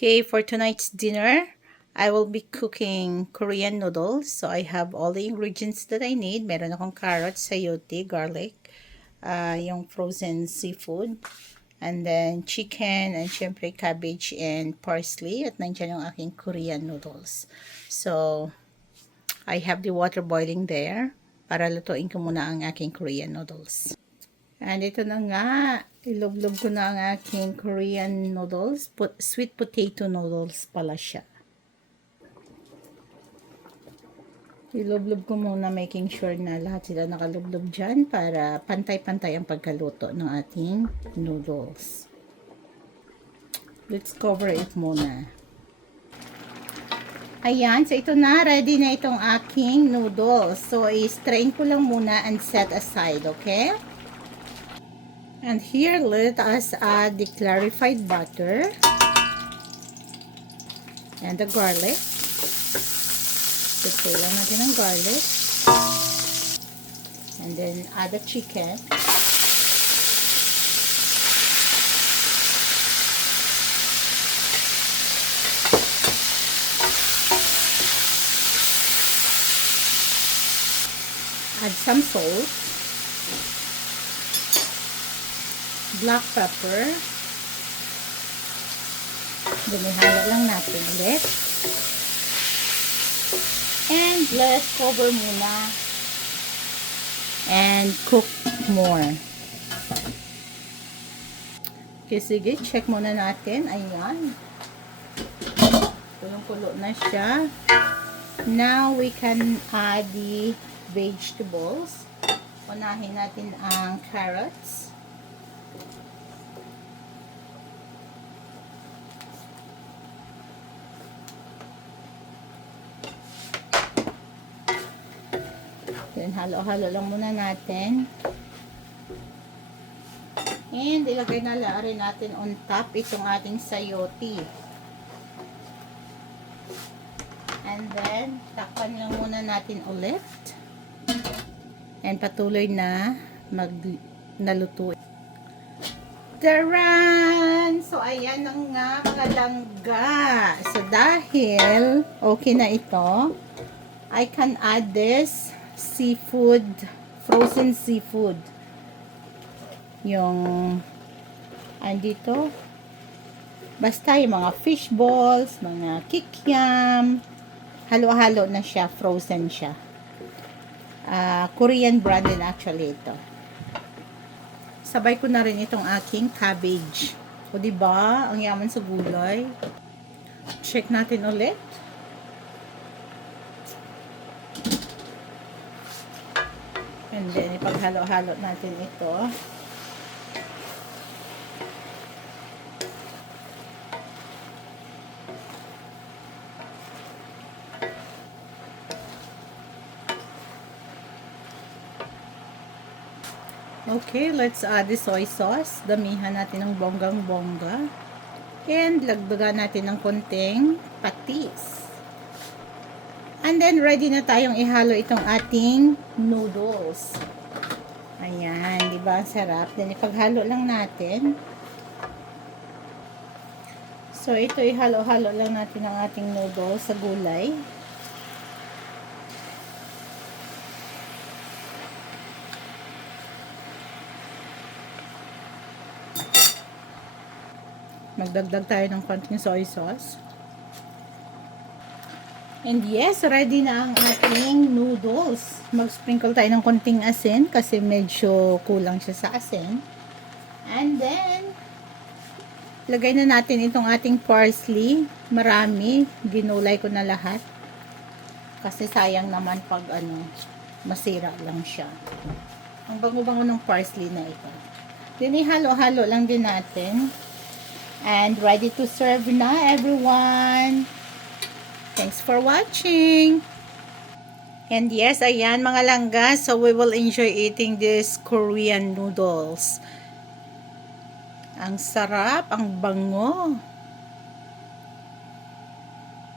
Okay, for tonight's dinner, I will be cooking Korean noodles. So I have all the ingredients that I need. Meron akong carrots, sayote, garlic, yung frozen seafood, and then chicken, and syempre cabbage and parsley. At nandiyan yung aking Korean noodles. So, I have the water boiling there para lutuin ko muna ang aking Korean noodles. And ito na nga, ilublob ko na ang aking Korean noodles. Sweet potato noodles pala siya. Ilublob ko muna, making sure na lahat sila nakalublob dyan para pantay-pantay ang pagkaluto ng ating noodles. Let's cover it muna. Ayan, so ito na, ready na itong aking noodles. So, i-strain ko lang muna and set aside, okay? And here, let us add the clarified butter and the garlic. Gusto lang natin ang garlic. And then, add the chicken. Add some salt. Black pepper. Dinihalo lang natin ulit. And let's cover muna and cook more. Okay, sige, check muna natin. Ayan. Kulong-kulo na siya. Now, we can add the vegetables. Unahin natin ang carrots. Then, halo-halo lang muna natin. And, ilagay na rin natin on top itong ating sayote. And then, takpan lang muna natin ulit. And, patuloy na naluto. Taran! So, ayan na nga mga langga. So, dahil okay na ito, I can add this seafood, frozen seafood. Yung andito, basta yung mga fish balls, mga kikiam, halo-halo na siya, frozen siya. Korean brand din actually ito. Sabay ko na rin itong aking cabbage. O diba, ang yaman sa gulay. Check natin ulit. And then, ipaghalo-halo natin ito. Okay, let's add the soy sauce. Damihan natin ng bonggang-bongga. And, lagdagan natin ng konting patis. And then, ready na tayong ihalo itong ating noodles. Ayan, di ba? Ang sarap. Then, ipaghalo lang natin. So, ito, ihalo-halo lang natin ang ating noodles sa gulay. Magdagdag tayo ng konting soy sauce. And yes, ready na ang ating noodles. Mag-sprinkle tayo ng konting asin kasi medyo kulang siya sa asin. And then, lagay na natin itong ating parsley. Marami. Ginulay ko na lahat. Kasi sayang naman pag masira lang siya. Ang bango-bango ng parsley na ito. Then, ihalo-halo lang din natin. And ready to serve na, everyone. Thanks for watching. And yes, ayan mga langga. So, we will enjoy eating this Korean noodles. Ang sarap, ang bango.